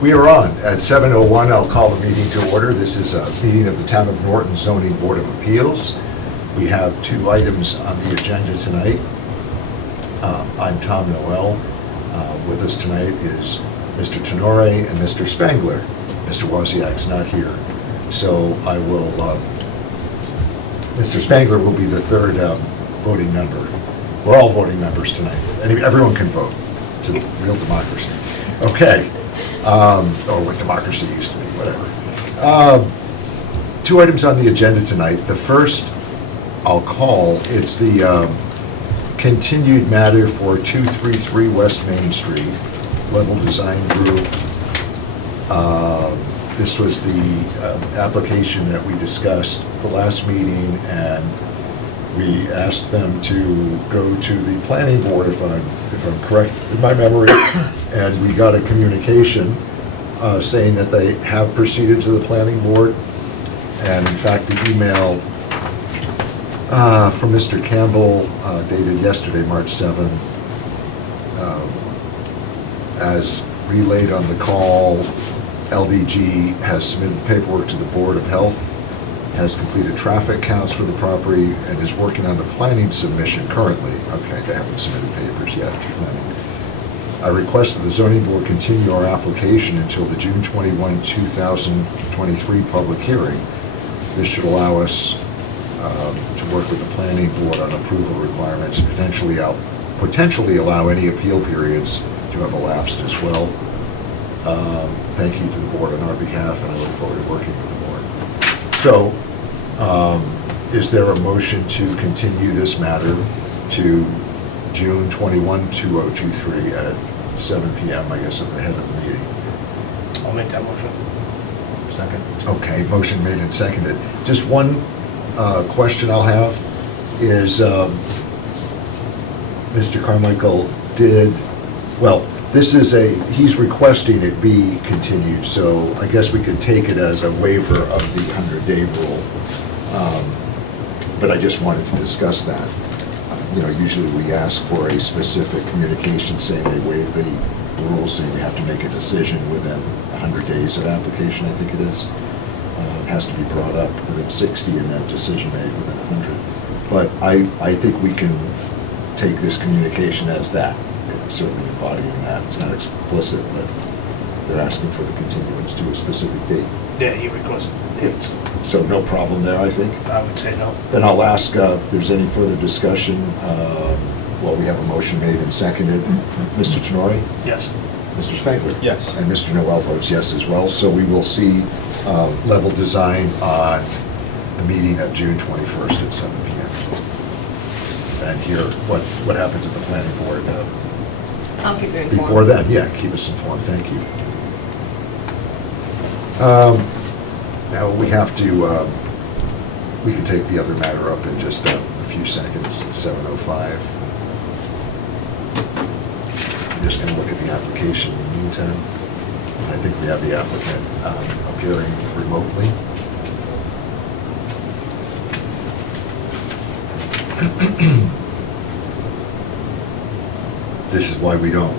We are on. At 7:01, I'll call the meeting to order. This is a meeting of the Town of Norton Zoning Board of Appeals. We have two items on the agenda tonight. I'm Tom Noel. With us tonight is Mr. Tenore and Mr. Spangler. Mr. Wozniak's not here. So I will, Mr. Spangler will be the third voting member. We're all voting members tonight. Everyone can vote. It's a real democracy. Okay. Or what democracy used to be, whatever. Two items on the agenda tonight. The first I'll call, it's the continued matter for 233 West Main Street, Level Design Group. This was the application that we discussed the last meeting, and we asked them to go to the planning board, if I'm correct in my memory, and we got a communication saying that they have proceeded to the planning board. And in fact, the email from Mr. Campbell dated yesterday, March 7, as relayed on the call, LDG has submitted paperwork to the Board of Health, has completed traffic counts for the property, and is working on the planning submission currently. Okay, they haven't submitted papers yet to planning. I request that the zoning board continue our application until the June 21, 2023 public hearing. This should allow us to work with the planning board on approval requirements, and potentially allow any appeal periods to have elapsed as well. Thank you to the board on our behalf, and I look forward to working with the board. So, is there a motion to continue this matter to June 21, 2023 at 7 p.m., I guess, at the head of the meeting? I'll make that motion. Second. Okay, motion made and seconded. Just one question I'll have is, Mr. Carmichael he's requesting it be continued, so I guess we could take it as a waiver of the 100-day rule. But I just wanted to discuss that. Usually we ask for a specific communication saying they waive the rules, saying we have to make a decision within 100 days of application, I think it is. It has to be brought up within 60 and then decision made within 100. But I think we can take this communication as that, certainly embodying that. It's not explicit, but they're asking for the continuance to a specific date. Yeah, he requested the dates. So no problem there, I think. I would say no. Then I'll ask if there's any further discussion. We have a motion made and seconded. Mr. Tenore? Yes. Mr. Spangler? Yes. And Mr. Noel votes yes as well. So we will see level design on the meeting of June 21st at 7 p.m. And hear what happens at the planning board. I'll keep you informed. Before then, yeah, keep us informed. Thank you. Now we have to, we can take the other matter up in just a few seconds, 7:05. I'm just going to look at the application in the meantime. I think we have the applicant appearing remotely. This is why we don't,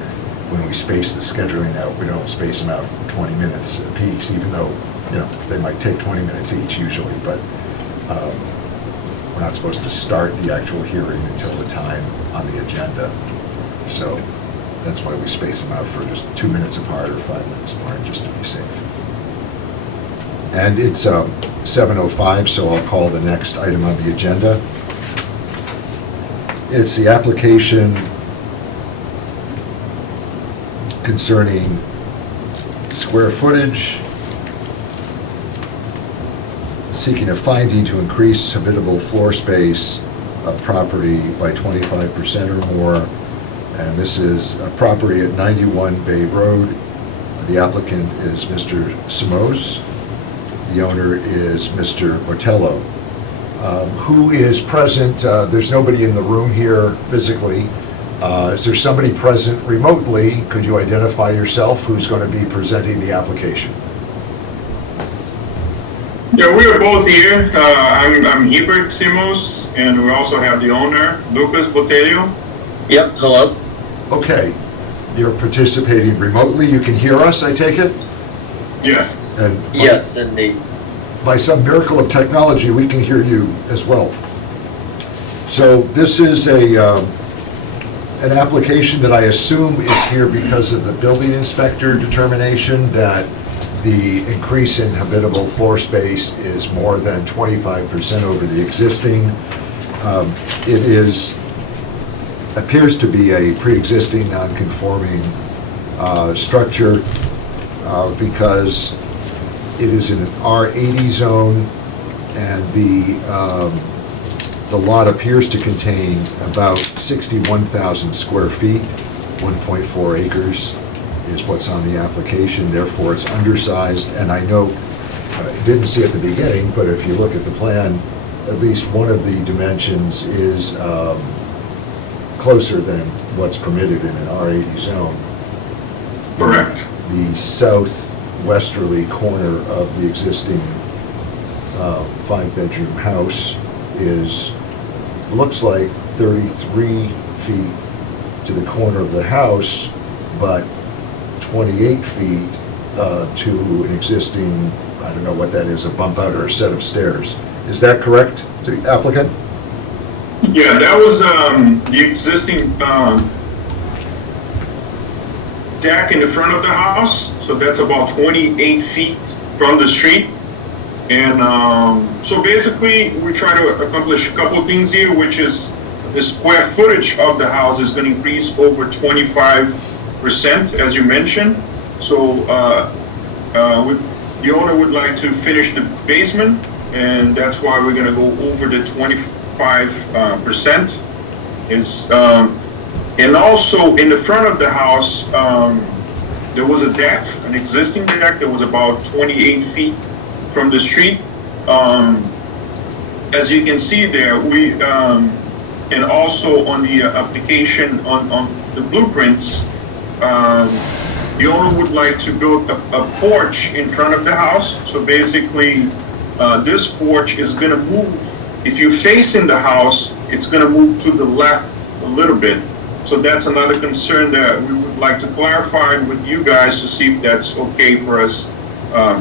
when we space the scheduling out, we don't space them out 20 minutes apiece, even though, they might take 20 minutes each usually, but we're not supposed to start the actual hearing until the time on the agenda. So that's why we space them out for just 2 minutes apart or 5 minutes apart, just to be safe. And it's 7:05, so I'll call the next item on the agenda. It's the application concerning square footage, seeking a finding to increase habitable floor space of property by 25% or more. And this is a property at 91 Bay Road. The applicant is Mr. Simoes. The owner is Mr. Botello. Who is present? There's nobody in the room here physically. Is there somebody present remotely? Could you identify yourself? Who's going to be presenting the application? Yeah, we are both here. I'm Hebert Simos, and we also have the owner, Lucas Botelho. Yep, hello. Okay. You're participating remotely. You can hear us, I take it? Yes. And Yes, indeed. by some miracle of technology, we can hear you as well. So this is an application that I assume is here because of the building inspector determination that the increase in habitable floor space is more than 25% over the existing. It appears to be a pre-existing non-conforming structure because it is in an R80 zone, and the lot appears to contain about 61,000 square feet, 1.4 acres is what's on the application, therefore it's undersized. And I know, didn't see at the beginning, but if you look at the plan, at least one of the dimensions is closer than what's permitted in an R80 zone. Correct. The southwesterly corner of the existing five-bedroom house looks like 33 feet to the corner of the house, but 28 feet to an existing, I don't know what that is, a bump out or a set of stairs. Is that correct, the applicant? Yeah, that was the existing deck in the front of the house, so that's about 28 feet from the street. And so basically, we try to accomplish a couple of things here, which is the square footage of the house is going to increase over 25%, as you mentioned. So the owner would like to finish the basement, and that's why we're going to go over the 25%. And also in the front of the house, there was a deck, an existing deck that was about 28 feet from the street. As you can see there, and also on the application on the blueprints, the owner would like to build a porch in front of the house. So basically, this porch is going to move. If you face in the house, it's going to move to the left a little bit. So that's another concern that we would like to clarify with you guys to see if that's okay for us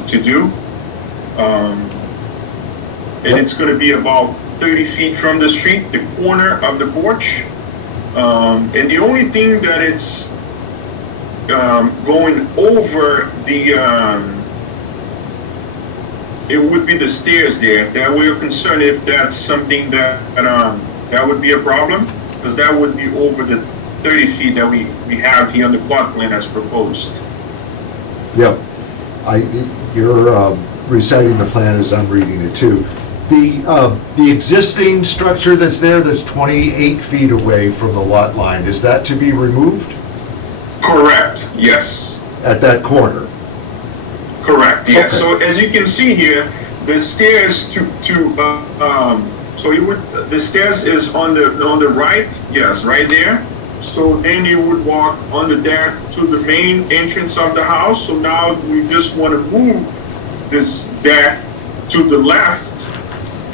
to do. And it's going to be about 30 feet from the street, the corner of the porch. And the only thing that it's going over it would be the stairs there. That we're concerned if that's something that would be a problem, because that would be over the 30 feet that we have here on the plot plan as proposed. Yep. You're reciting the plan as I'm reading it too. The existing structure that's there, that's 28 feet away from the lot line, is that to be removed Correct, yes. at that corner? Correct, yes. Okay. So as you can see here, the stairs the stairs is on the right, yes, right there. So then you would walk on the deck to the main entrance of the house. So now we just want to move this deck to the left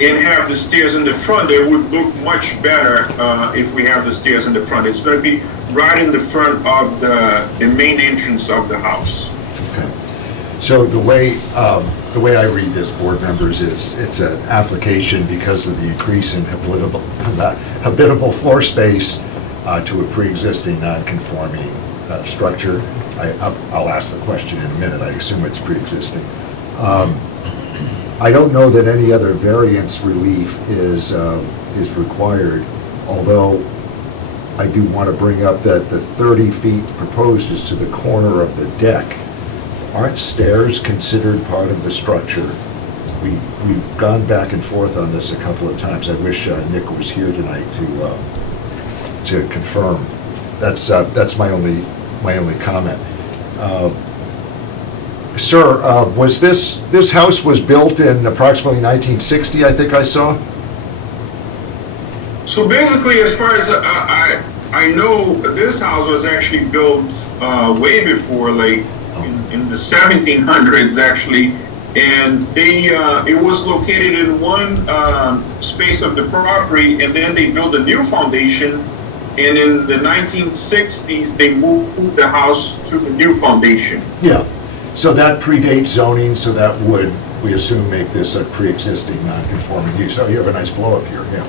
and have the stairs in the front. It would look much better if we have the stairs in the front. It's going to be right in the front of the main entrance of the house. Okay. So the way I read this, board members, is it's an application because of the increase in habitable floor space to a pre-existing non-conforming structure. I'll ask the question in a minute. I assume it's pre-existing. I don't know that any other variance relief is required, although I do want to bring up that the 30 feet proposed is to the corner of the deck. Aren't stairs considered part of the structure? We've gone back and forth on this a couple of times. I wish Nick was here tonight to confirm. That's my only comment. Sir, was this house was built in approximately 1960, I think I saw? So basically, as far as I know, this house was actually built way before, like in the 1700s actually, and it was located in one space of the property, and then they built a new foundation And in the 1960s, they moved the house to the new foundation. Yeah, so that predates zoning, so that would, we assume, make this a pre-existing non-conforming use. Oh, you have a nice blow-up here, yeah,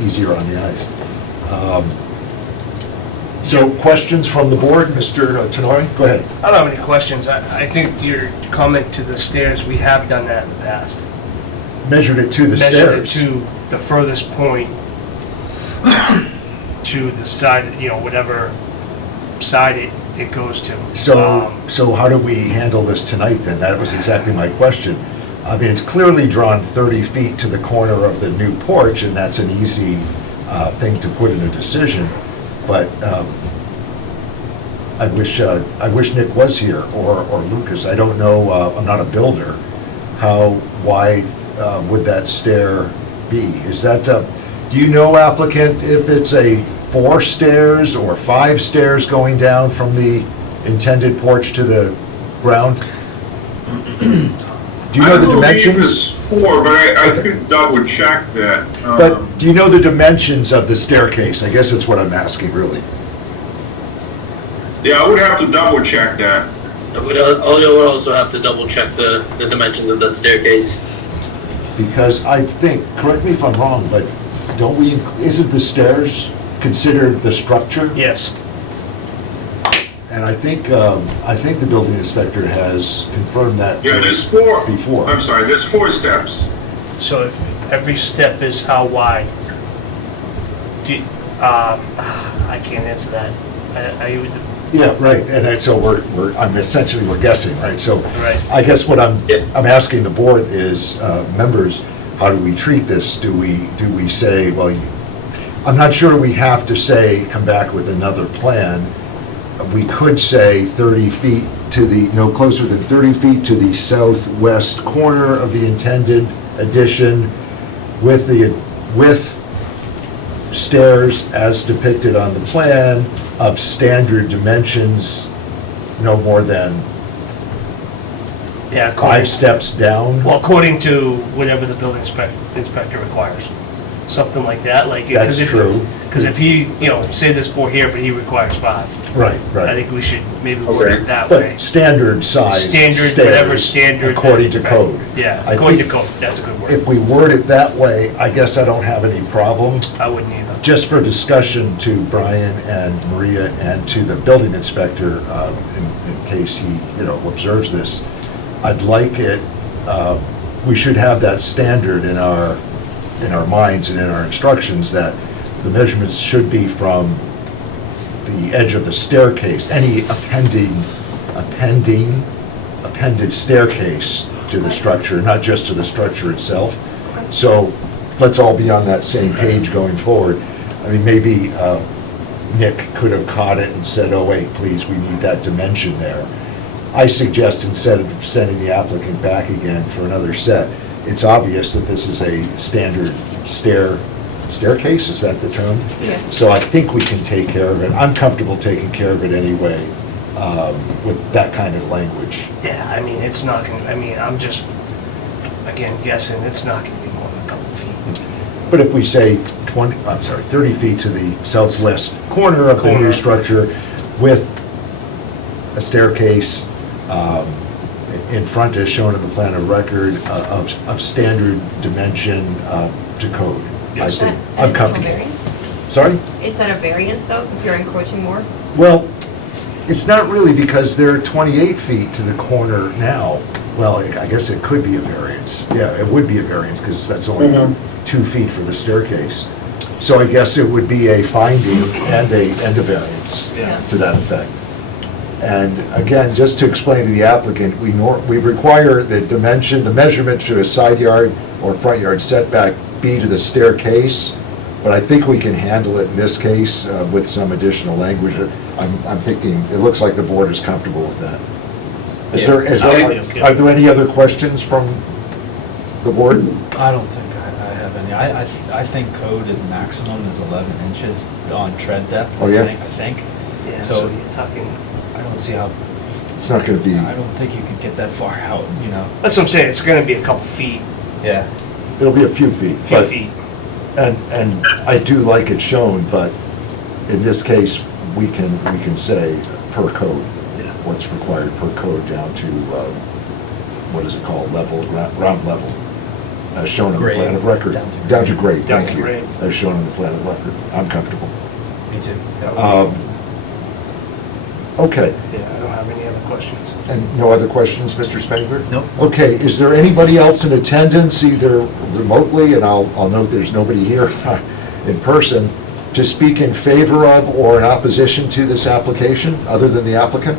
easier on the eyes. So questions from the board, Mr. Tenori? Go ahead. I don't have any questions. I think your comment to the stairs, we have done that in the past. Measured it to the Measured it stairs. to the furthest point to the side, whatever side it goes to. So how do we handle this tonight then? That was exactly my question. I mean, it's clearly drawn 30 feet to the corner of the new porch, and that's an easy thing to put in a decision. But I wish Nick was here, or Lucas. I don't know, I'm not a builder. How wide would that stair be? Is that, do you know, applicant, if it's a 4 stairs or 5 stairs going down from the intended porch to the ground? Do you know the I dimensions? believe it's 4, but I Okay. could double check that. But do you know the dimensions of the staircase? I guess that's what I'm asking, really. Yeah, I would have to double check that. We'd also have to double check the dimensions of that staircase. Because I think, correct me if I'm wrong, but don't we, isn't the stairs considered the structure? Yes. And I think the building inspector has confirmed that. Yeah, there's 4. Before. I'm sorry, there's 4 steps. So if every step is how wide? I can't answer that. I would, Yeah, right, and so we're guessing, right? So Right. I guess what I'm Yeah. asking the board is, members, how do we treat this? Do we say, well, I'm not sure we have to say, come back with another plan. We could say 30 feet to the, no closer than 30 feet to the southwest corner of the intended addition with stairs as depicted on the plan of standard dimensions, no more than yeah, 5 steps down. Well, according to whatever the building inspector requires. Something like that, like. That's true. Because if he, say there's 4 here, but he requires 5. Right, I right. think we should maybe word it that way. But standard size Standard, stairs, whatever standard. according to code. Yeah, I according to think code, that's a good If word. we word it that way, I guess I don't have any problem. I wouldn't either. Just for discussion to Brian and Maria and to the building inspector, in case he, observes this, I'd like it, we should have that standard in our minds and in our instructions that the measurements should be from the edge of the staircase, any appended staircase to the structure, not just to the structure itself. So let's all be on that same page going forward. I mean, maybe Nick could have caught it and said, oh, wait, please, we need that dimension there. I suggest instead of sending the applicant back again for another set, it's obvious that this is a standard staircase, is that the term? Yeah. So I think we can take care of it. I'm comfortable taking care of it anyway, with that kind of language. Yeah, I mean, it's not gonna, I'm just, again, guessing, it's not gonna be more than a couple feet. But if we say 30 feet to the southwest corner of the new Corner. structure with a staircase in front as shown in the plan of record of standard dimension to code. I Yes. Is that think, an I'm additional comfortable. variance? Sorry? Is that a variance though, because you're encroaching more? Well, it's not really because they're 28 feet to the corner now. Well, I guess it could be a variance. Yeah, it would be a variance because that's only 2 feet for the staircase. So I guess it would be a finding and a variance Yeah. to that effect. And again, just to explain to the applicant, we require the dimension, the measurement to a side yard or front yard setback be to the staircase, but I think we can handle it in this case with some additional language. I'm thinking, it looks like the board is comfortable with that. Are there any other questions from the board? I don't think I have any. I think code at maximum is 11 inches on tread depth. Oh, yeah? I think. Yeah, So- so you're talking, I don't see how, It's not going to be, I don't think you could get that far out, that's what I'm saying, it's gonna be a couple feet, Yeah. it'll be a few feet. few but- feet. And I do like it shown, but in this case, we can say per code, Yeah. what's required per code down to, what is it called, ground level, as shown on the Grade. plan of record. Down to grade, Down thank to you. grade. As shown on the plan of record. I'm comfortable. Me too. Okay, Yeah, I don't have any other questions. and no other questions, Mr. Spengler? Nope. Okay, is there anybody else in attendance, either remotely, and I'll note there's nobody here in person, to speak in favor of or in opposition to this application, other than the applicant?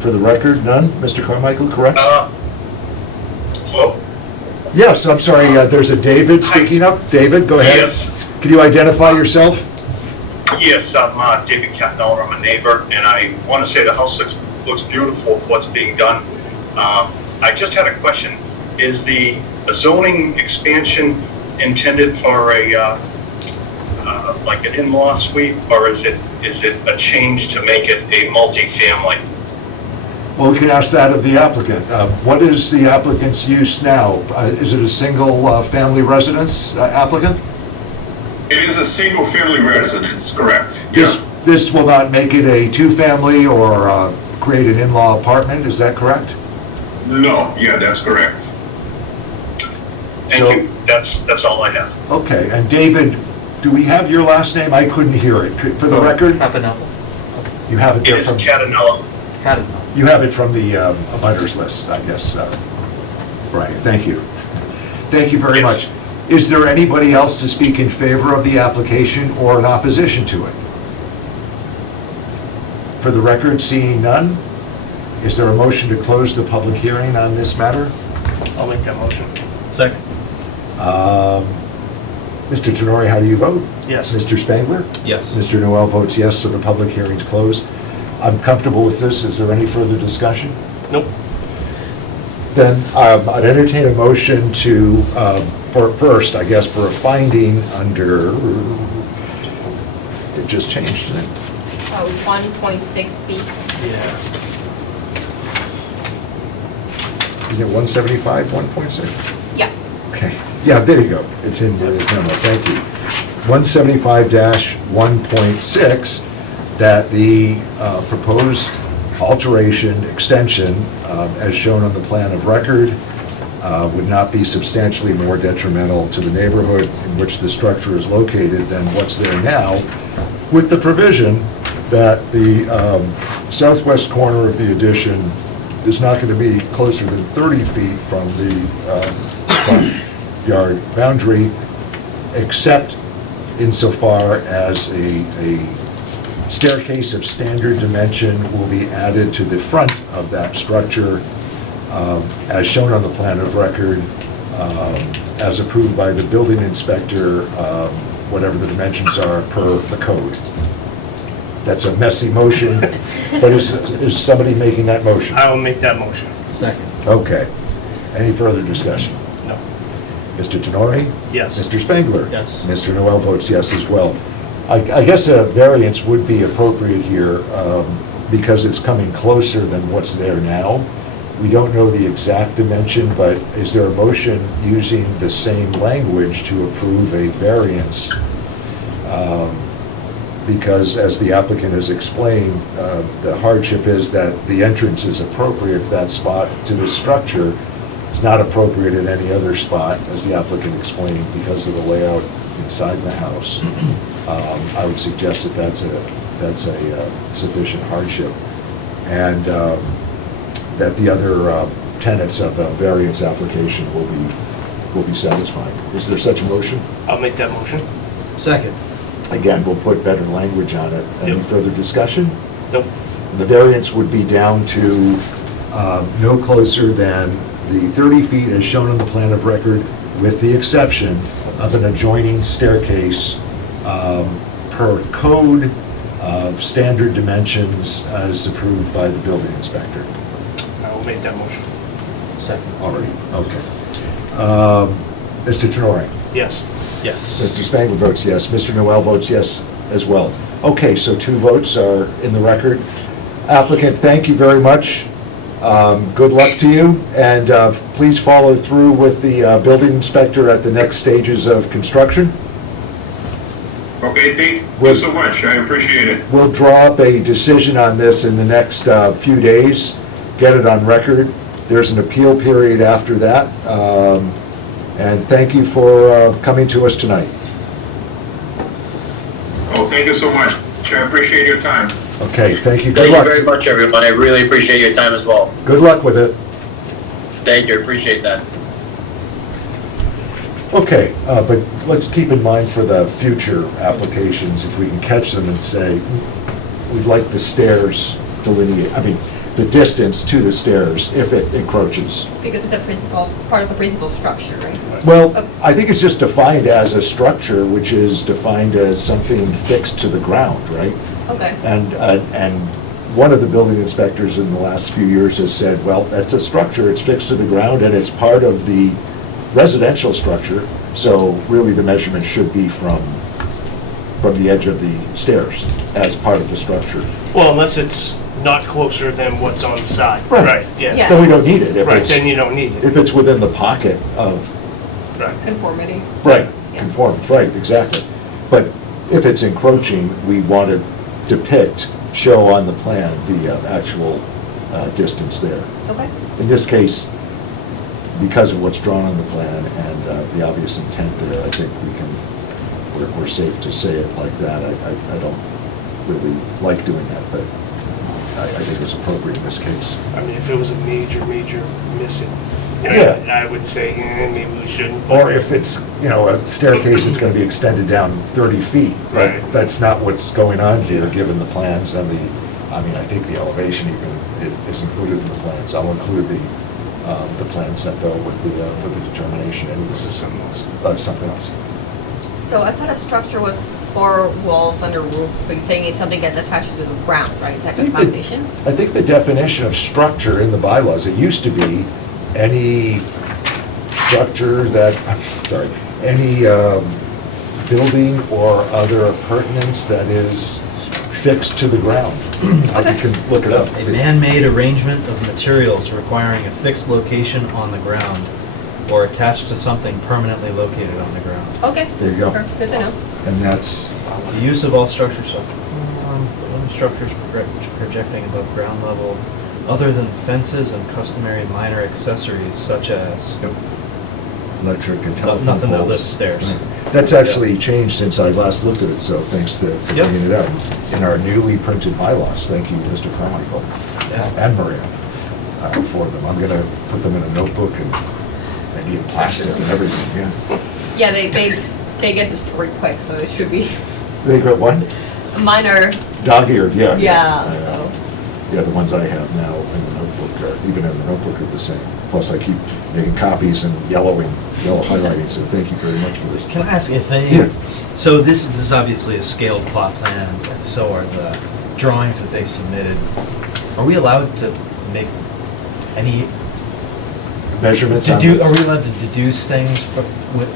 For the record, none? Mr. Carmichael, correct? Hello? Yes, I'm sorry, there's a David speaking up. David, go ahead. Yes. Can you identify yourself? Yes, I'm David Capnell, I'm a neighbor, and I want to say the house looks beautiful for what's being done. I just had a question. Is the zoning expansion intended for a, like an in-law suite, or is it a change to make it a multifamily? Well, we can ask that of the applicant. What is the applicant's use now? Is it a single family residence applicant? It is a single-family residence, correct? This will not make it a two-family or create an in-law apartment, is that correct? No, yeah, that's correct. Thank So- you. That's all I have. Okay, and David, do we have your last name? I couldn't hear it. For the record, Capanello. you have it It there is from, Catanella. Catanello. you have it from the abutters list, I guess. Right, thank you. Thank you very Yes. much. Is there anybody else to speak in favor of the application or in opposition to it? For the record, seeing none, is there a motion to close the public hearing on this matter? I'll make that motion. Second. Mr. Tenori, how do you vote? Yes. Mr. Spangler? Yes. Mr. Noel votes yes, so the public hearing's closed. I'm comfortable with this. Is there any further discussion? Nope. Then I'd entertain a motion to, for first, I guess, for a finding under, it just changed, didn't it? 1.6C. Yeah. Isn't it 175, 1.6? Yeah. Okay, yeah, there you go. It's in the memo, thank you. 175-1.6, that the proposed alteration, extension, as shown on the plan of record, would not be substantially more detrimental to the neighborhood in which the structure is located than what's there now, with the provision that the southwest corner of the addition is not going to be closer than 30 feet from the front yard boundary, except insofar as a staircase of standard dimension will be added to the front of that structure, as shown on the plan of record, as approved by the building inspector, whatever the dimensions are per the code. That's a messy motion, but is somebody making that motion? I will make that motion. Second. Okay. Any further discussion? No. Mr. Tenori? Yes. Mr. Spangler? Yes. Mr. Noel votes yes as well. I guess a variance would be appropriate here because it's coming closer than what's there now. We don't know the exact dimension, but is there a motion using the same language to approve a variance? Because as the applicant has explained, the hardship is that the entrance is appropriate at that spot to the structure. It's not appropriate at any other spot, as the applicant explained, because of the layout inside the house. I would suggest that that's a sufficient hardship. And that the other tenets of a variance application will be satisfied. Is there such a motion? I'll make that motion. Second. Again, we'll put better language on it. Any Yep. further discussion? Nope. The variance would be down to no closer than the 30 feet as shown on the plan of record, with the exception of an adjoining staircase per code of standard dimensions as approved by the building inspector. I will make that motion. Second. Already, okay. Mr. Tenori? Yes. Yes. Mr. Spangler votes yes. Mr. Noel votes yes as well. Okay, so 2 votes are in the record. Applicant, thank you very much. Good luck to you, and please follow through with the building inspector at the next stages of construction. Okay, thank you so much. I appreciate it. We'll draw up a decision on this in the next few days, get it on record. There's an appeal period after that. And thank you for coming to us tonight. Oh, thank you so much. I appreciate your time. Okay, thank you. Thank Good you luck. very much, everyone. I really appreciate your time as well. Good luck with it. Thank you. Appreciate that. Okay, but let's keep in mind for the future applications, if we can catch them and say, we'd like the stairs delineate, I mean, the distance to the stairs if it encroaches. Because it's a principal, part of a principal structure, right? Well, I think it's just defined as a structure, which is defined as something fixed to the ground, right? Okay. And one of the building inspectors in the last few years has said, well, that's a structure, it's fixed to the ground, and it's part of the residential structure, so really the measurement should be from the edge of the stairs as part of the structure. Well, unless it's not closer than what's on the side. Right. Yeah. Yeah. Then we don't need it if Right, it's, then you don't need it. if it's within the pocket of, Right. Conformity. right, Yeah. conforms, right, exactly. But if it's encroaching, we want to depict, show on the plan the actual distance there. Okay. In this case, because of what's drawn on the plan and the obvious intent there, I think we're safe to say it like that. I don't really like doing that, but I think it's appropriate in this case. I mean, if it was a major missing, Yeah. I would say, maybe we shouldn't. Or if it's, a staircase that's going to be extended down 30 feet. but Right. That's not what's going on here, given the plans and I think the elevation even is included in the plans. I'll include the plan set though with the determination. And This is something else. something else. So I thought a structure was 4 walls under roof, but you're saying it's something that's attached to the ground, right? It's like a foundation? I think the definition of structure in the bylaws, it used to be any structure any building or other appurtenance that is fixed to the ground. Okay. You can look it up. A man-made arrangement of materials requiring a fixed location on the ground or attached to something permanently located on the ground. Okay. There you go. Perfect. Good to know. And that's, The use of all structures shall conform, but structures projecting above ground level, other than fences and customary minor accessories such as, electric and telephone poles. nothing that lifts stairs. Right. That's actually changed since I last looked at it, so thanks for Yep. bringing it up. In our newly printed bylaws, thank you, Mr. Carmichael Yeah. and Maria, for them. I'm gonna put them in a notebook and maybe in plastic and everything, yeah. Yeah, they get destroyed quick, so it should be They got one? minor, Dog-eared, yeah. yeah, so. Yeah, the ones I have now in the notebook, even in the notebook are the same. Plus, I keep making copies and yellow highlighting, so thank you very much for this. Can I ask if Yeah. they, so this is obviously a scaled plot plan, and so are the drawings that they submitted. Are we allowed to make any, Measurements on are we this. allowed to deduce things with,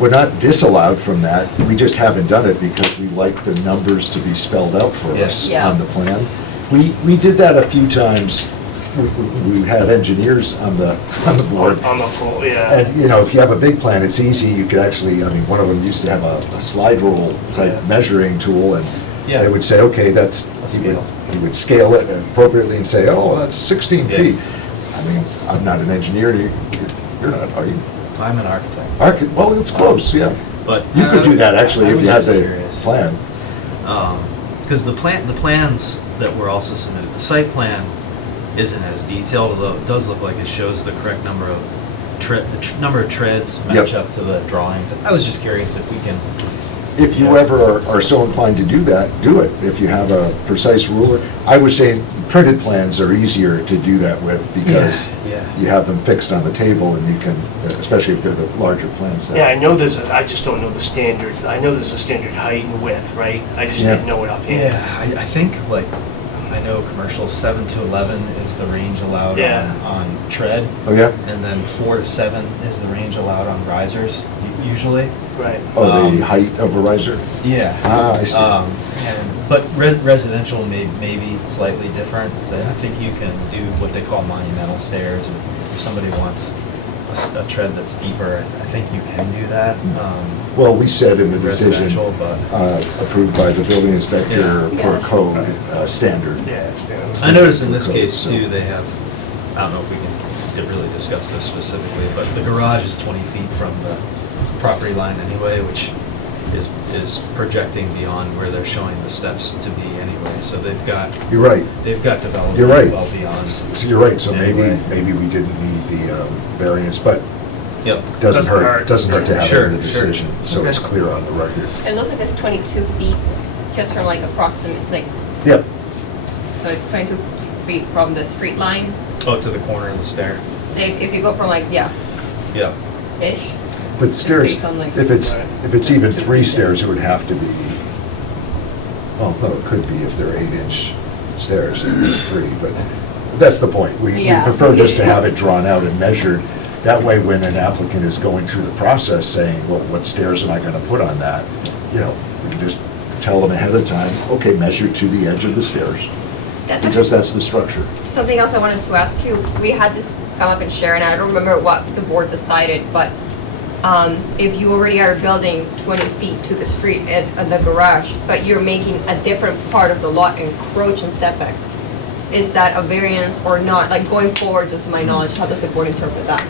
We're not disallowed from that, we just haven't done it because we like the numbers to be spelled out for us Yeah. on the plan. We did that a few times. We had engineers on the board. On the whole, yeah. And, if you have a big plan, it's easy, you could actually, one of them used to have a slide rule type Yeah. measuring tool, and Yeah. they would say, okay, that's, A he would- scale. he would scale it appropriately and say, oh, that's 16 Yeah. feet. I'm not an engineer, you're not, are you? I'm an architect. Well, it's close, yeah. But You could do that, actually, I if was you had just the curious. plan. Because the plans that were also submitted, the site plan isn't as detailed, although it does look like it shows the correct number of number of treads match Yep. up to the drawings. I was just curious if we can. If you Yeah. ever are so inclined to do that, do it. If you have a precise ruler. I would say printed plans are easier to do that with because Yeah. you have them fixed on the table and you can, especially if they're the larger plan set. Yeah, I know I just don't know the standard, I know there's a standard height and width, right? I just Yeah. didn't know it offhand. Yeah, I think I know commercial 7 to 11 is the range allowed Yeah. on tread, Oh, yeah? and then 4 to 7 is the range allowed on risers usually. Right. Oh, the Um, height of a riser? Yeah. Ah, I see. But residential may be slightly different. So I think you can do what they call monumental stairs, if somebody wants a tread that's deeper, I think you can do that. Well, we said in the decision, Residential, but approved by the building inspector Yeah. per Yeah. code standard. Yeah, it's, I noticed in this Code, case so- too, they have, I don't know if we can really discuss this specifically, but the garage is 20 feet from the property line anyway, which is projecting beyond where they're showing the steps to be anyway. So they've got You're right. development You're right. well beyond. So you're right, so maybe, Anyway. maybe we didn't need the variance, but Yep. doesn't hurt to have it Sure, in the sure. decision, so it's Okay. clear on the record. It looks like it's 22 feet, just from like approximate, like, Yep, so it's 22 feet from the street line. Oh, to the corner of the stair. If you go from like, yeah, Yeah. ish. but stairs, Based on, like- if it's even 3 stairs, it would have to be, well, no, it could be if they're 8-inch stairs, it'd be 3, but that's the point. We Yeah. prefer just to have it drawn out and measured. That way, when an applicant is going through the process saying, well, what stairs am I gonna put on that? You know, we can just tell them ahead of time, okay, measure to the edge of the stairs, That's because that's the structure. something else I wanted to ask you. We had this come up in Sharon, and I don't remember what the board decided, but if you already are building 20 feet to the street at the garage, but you're making a different part of the lot encroach in setbacks, is that a variance or not? Like going forward, just to my knowledge, how does the board interpret that?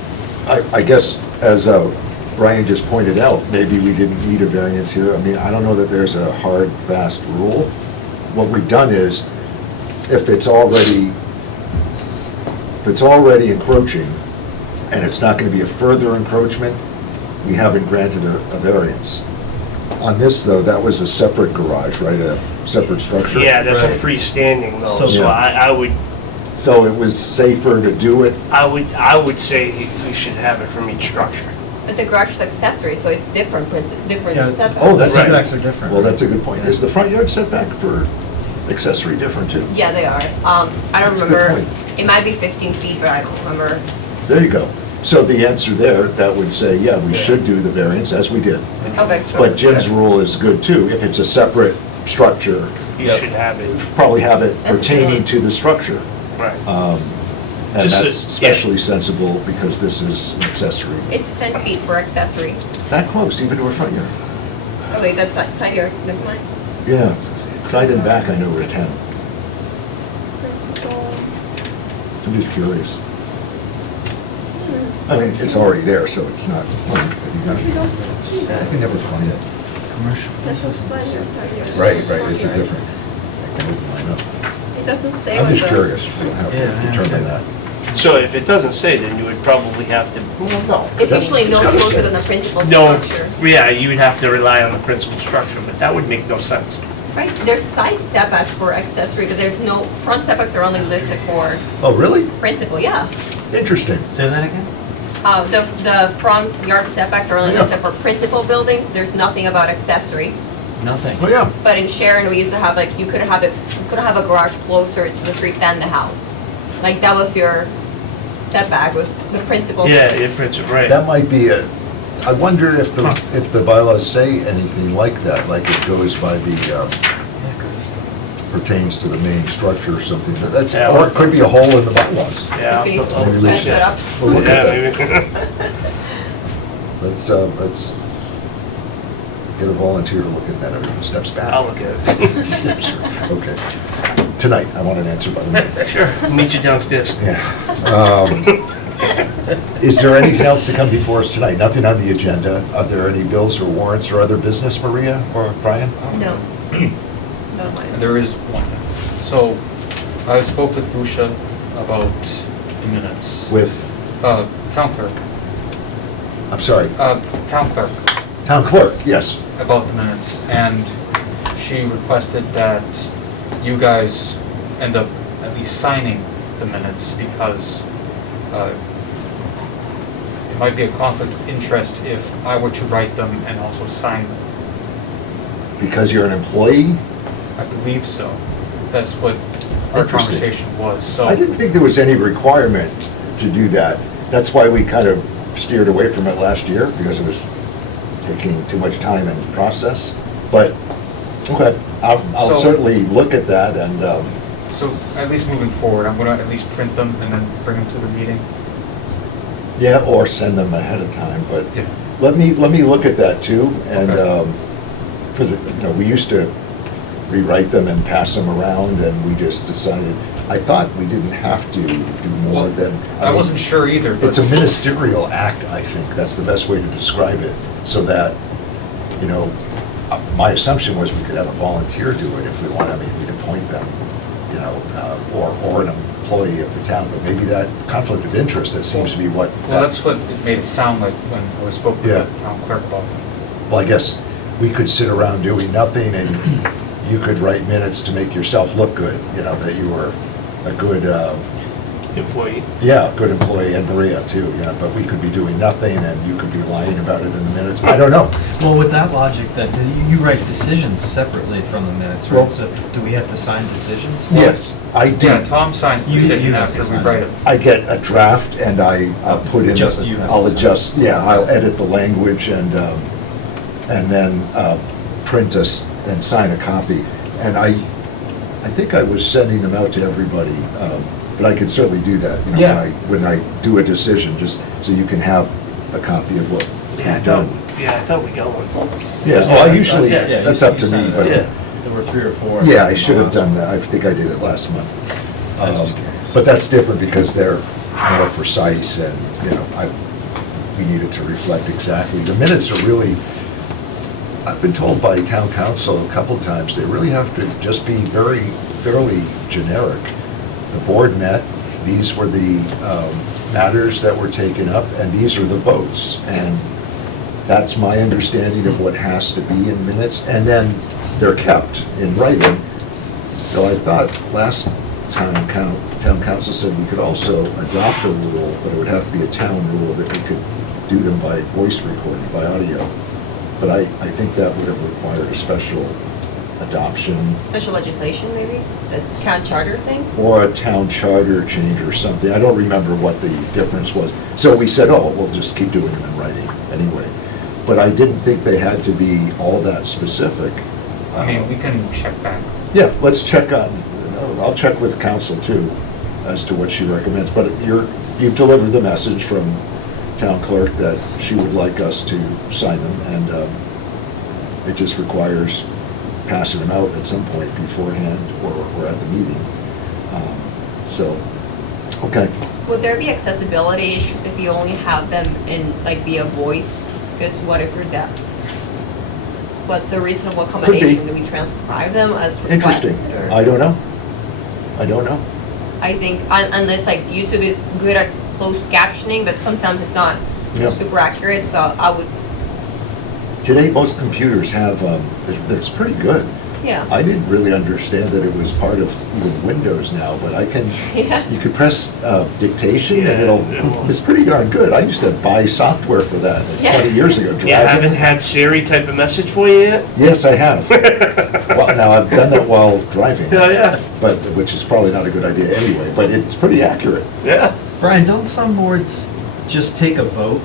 I guess, as Brian just pointed out, maybe we didn't need a variance here. I mean, I don't know that there's a hard, fast rule. What we've done is, if it's already encroaching, and it's not gonna be a further encroachment, we haven't granted a variance. On this, though, that was a separate garage, right, a separate structure? yeah, that's a Right. freestanding though, So- so Yeah. I would, So it was safer to do it? I would say we should have it from each structure. But the garage is accessory, so it's different, different Yeah. setbacks. Oh, that's Right. Setbacks are different. Well, that's a good point. Is the front yard setback for accessory different, too? Yeah, they are. I don't That's a good remember, point. it might be 15 feet, but I don't remember. There you go. So the answer there, that would say, yeah, we Yeah. should do the variance, as we did. Okay. So But Jim's rule is good, too. If it's a separate structure, You should have it, probably have it That's a good pertaining one. to the structure. right. And Just that's so- especially sensible because this is an accessory. It's 10 feet for accessory. That close, even to a front yard. Oh wait, that's side yard, never mind. Yeah, side and back, I know we're 10. I'm just curious. I mean, it's already there, so it's not, you can never find it. Commercial. Right, it's a different, I can open mine up. It doesn't say I'm what just the. curious, we'll have to Yeah, I determine understand. that. So if it doesn't say, then you would probably have to, well, no. It's usually no It's gotta closer say. than the principal No, structure. yeah, you would have to rely on the principal structure, but that would make no sense. Right, there's side setbacks for accessory, but there's no, front setbacks are only listed for Oh, really? principal, yeah. Interesting. Say that again? The front yard setbacks are only Yeah. listed for principal buildings, there's nothing about accessory. Nothing. Oh, yeah. But in Sharon, we used to have like, you could have a garage closer to the street than the house. Like that was your setback, was the principal. Yeah, in principle, right. That might be a, I wonder if Huh. if the bylaws say anything like that, like it goes by the, Yeah, because it's. pertains to the main structure or something, but that's, Yeah, or it could be a hole in the bylaws. Yeah. Maybe I'll- Maybe we patch should- that up. We'll look Yeah, at that. maybe. Let's get a volunteer to look at that, everyone steps back. I'll look at it. Sure, okay. Tonight, I want an answer by the way. Sure, I'll meet you downstairs. Yeah. Is there anything else to come before us tonight? Nothing on the agenda? Are there any bills or warrants or other business, Maria or Brian? No. No, mine. There is one. So I spoke with Busha about the minutes. With, Town clerk. I'm sorry, Town clerk, town clerk, yes. about the minutes. And she requested that you guys end up at least signing the minutes because it might be a conflict of interest if I were to write them and also sign them. Because you're an employee? I believe so. That's what our Interesting. conversation was, so. I didn't think there was any requirement to do that. That's why we kind of steered away from it last year, because it was taking too much time and process. But, okay, I'll So- certainly look at that and, So at least moving forward, I'm gonna at least print them and then bring them to the meeting. Yeah, or send them ahead of time, but Yeah. let me look at that too, and, Okay. because, we used to rewrite them and pass them around, and we just decided, I thought we didn't have to do more Well, than. I wasn't sure either, but. It's a ministerial act, I think, that's the best way to describe it, so that, my assumption was we could have a volunteer do it if we want, we'd appoint them, or an employee of the town, but maybe that conflict of interest, that seems to be what. Well, that's what it made it sound like when I spoke with Yeah. the town clerk about it. Well, I guess we could sit around doing nothing, and you could write minutes to make yourself look good, that you were a good, Employee. good employee, and Maria too, but we could be doing nothing, and you could be lying about it in the minutes. I don't know. Well, with that logic, that you write decisions separately from the minutes, Well- right? So do we have to sign decisions? Yes, I do. Yeah, Tom signs the You- decision you have after to we sign write it. it. I get a draft, and I'll put in, Just you have to I'll sign. adjust, I'll edit the language, and then print us and sign a copy. And I think I was sending them out to everybody, but I can certainly do that, Yeah. when I do a decision, just so you can have a copy of what Yeah, we've done. I thought we got one. Yeah, well, I usually, Yeah, that's you up to me, signed it. but, Yeah. There were 3 or 4. yeah, I should have done that. I think I did it last month. I was just Um, curious. But that's different because they're more precise, and, we needed to reflect exactly. The minutes are really, I've been told by town council a couple times, they really have to just be fairly generic. The board met, these were the matters that were taken up, and these are the votes. And that's my understanding of what has to be in minutes, and then they're kept in writing. So I thought last time town council said we could also adopt a rule, but it would have to be a town rule that we could do them by voice recording, by audio. But I think that would have required a special adoption Special legislation, maybe? The town charter thing? or a town charter change or something. I don't remember what the difference was. So we said, oh, we'll just keep doing them in writing anyway. But I didn't think they had to be all that specific. I mean, we can check back. Yeah, let's check on, I'll check with council too, as to what she recommends. But you've delivered the message from town clerk that she would like us to sign them, and it just requires passing them out at some point beforehand or at the meeting. So, okay. Would there be accessibility issues if you only have them in, like, via voice? Because what if you're deaf? What's a reasonable accommodation? Do we transcribe them as requested? Interesting. or- I don't know. I think, unless like YouTube is good at closed captioning, but sometimes it's not Yeah. super accurate, so I would, Today, most computers have, it's pretty good. yeah. I didn't really understand that it was part of even Windows now, but Yeah. you could press dictation, and Yeah. it's pretty darn good. I used to buy software for that Yeah. 20 years ago. You haven't had Siri type a message for you yet? Yes, I have. Well, now, I've done that while driving, Yeah. but, which is probably not a good idea anyway, but it's pretty accurate. Yeah. Brian, don't some boards just take a vote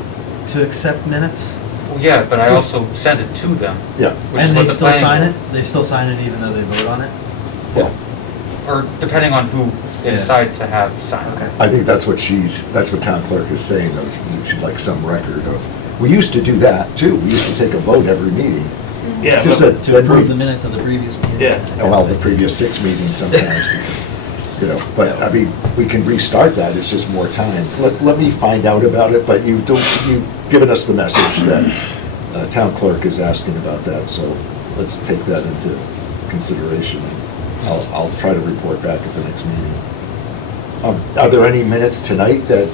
to accept minutes? Well, yeah, but I also send it to them. Yeah. which is And what they the still planning sign board- it? They still sign it even though they vote on it? Well, Or depending on who they Yeah. decide to have sign it. Okay. I think that's what town clerk is saying, though. She'd like some record of, we used to do that, too. We used to take a vote every meeting. Yeah. It's just but- that To then approve we- the minutes of the previous meeting? Yeah. Well, the previous 6 meetings sometimes, because, but, I mean, we can restart that, it's just more time. Let me find out about it, but you've given us the message that town clerk is asking about that, so let's take that into consideration. I'll try to report back at the next meeting. Are there any minutes tonight that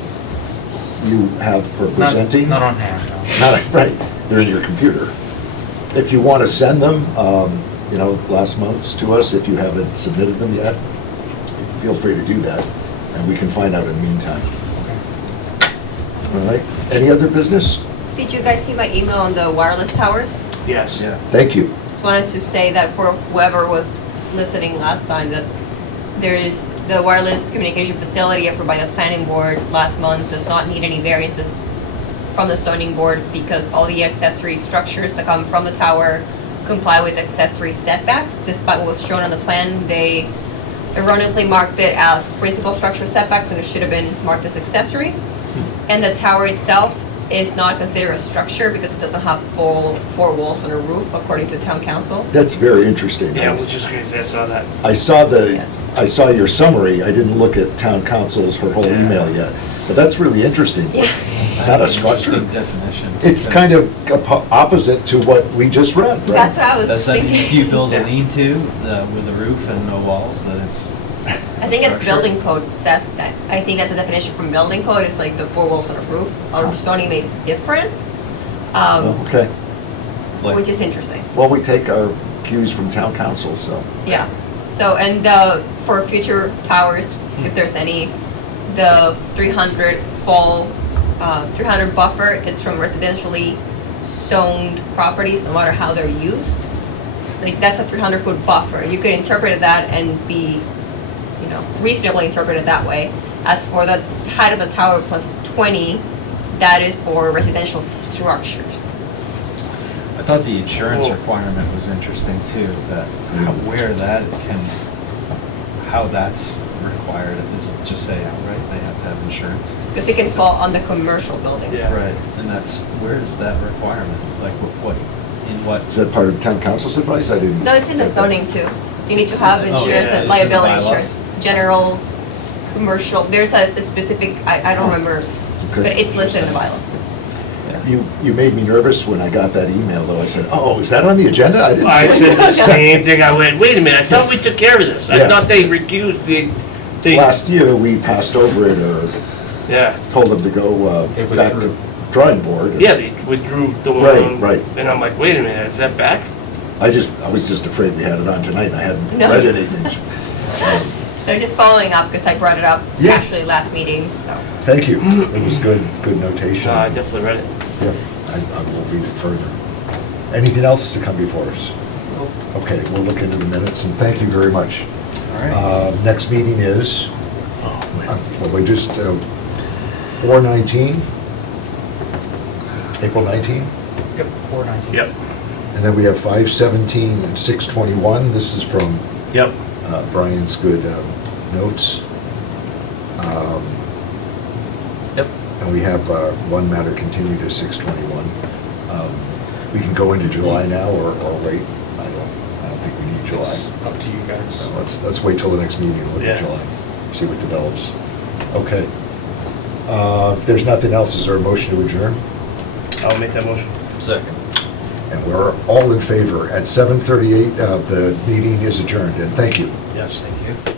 you have for presenting? Not on hand, no. Not, right, they're in your computer. If you want to send them, last month's to us, if you haven't submitted them yet, feel free to do that, and we can find out in the meantime. All right, any other business? Did you guys see my email on the wireless towers? Yes. Yeah. Thank you. Just wanted to say that for whoever was listening last time, that there is the wireless communication facility approved by the planning board last month does not need any variances from the zoning board because all the accessory structures that come from the tower comply with accessory setbacks. Despite what was shown on the plan, they erroneously marked it as principal structure setbacks when it should have been marked as accessory. And the tower itself is not considered a structure because it doesn't have four walls and a roof, according to town council. That's very interesting. Yeah, which is crazy, I saw that. I saw Yes. I saw your summary, I didn't look at town council's, her whole Yeah. email yet, but that's really interesting. Yeah. It's not a That's an structure. interesting definition. It's kind of opposite to what we just read, right? That's what I was Does that thinking. mean if you build a Yeah. lean-to with a roof and no walls, that it's? I think it's structure? building code says that. I think that's a definition from building code, it's like the four walls and a roof. Our zoning made it different, Oh, okay. Like- which is interesting. Well, we take our cues from town council, so. Yeah. So, and for future towers, if there's any, the 300 buffer is from residentially zoned properties, no matter how they're used. Like, that's a 300-foot buffer. You could interpret that and be, reasonably interpreted that way. As for the height of the tower plus 20, that is for residential structures. I thought the insurance Cool. requirement was interesting too, that where that how that's required. Does it just say outright they have to have insurance? Because it can fall on the commercial building. Yeah. Right, and where is that requirement? Like in what? Is that part of town council's advice? I didn't. No, it's in the get that. zoning too. You need to It's- have it's- insurance yeah, it's in and the liability bylaws. insurance. General, commercial, there's a specific, I don't remember, Okay. but it's listed in the bylaw. You made me nervous when I got that email, though. I said, oh, is that on the agenda? I didn't I see said it. the same thing, I went, wait a minute, I thought we took care of this. I Yeah. thought they recused the. Last year, we passed over it or Yeah, told them to go It back withdrew. to drawing board. yeah, they withdrew the Right, one. right. And I'm like, wait a minute, is that back? I was just afraid we had it on tonight and I hadn't No. read anything. They're just following up because I brought it up Yeah. actually last meeting, so. Thank you. It was good notation. I definitely read it. Yeah, I will read it further. Anything else to come before us? Okay, we'll look into the minutes, and thank you very much. All right. Next meeting is, well, we just, 4/19, April 19, Yep, 419. Yep, and then we have 5/17 and 6/21. This is from yep. Brian's good notes. Yep. And we have one matter continued to 6/21. We can go into July now or wait. I don't think we need July. It's up to you guys. Let's wait till the next meeting and look at Yeah. July, see what develops. Okay. If there's nothing else, is there a motion to adjourn? I'll make that motion. Second. And we're all in favor. At 7:38, the meeting is adjourned, and thank you. Yes, thank you.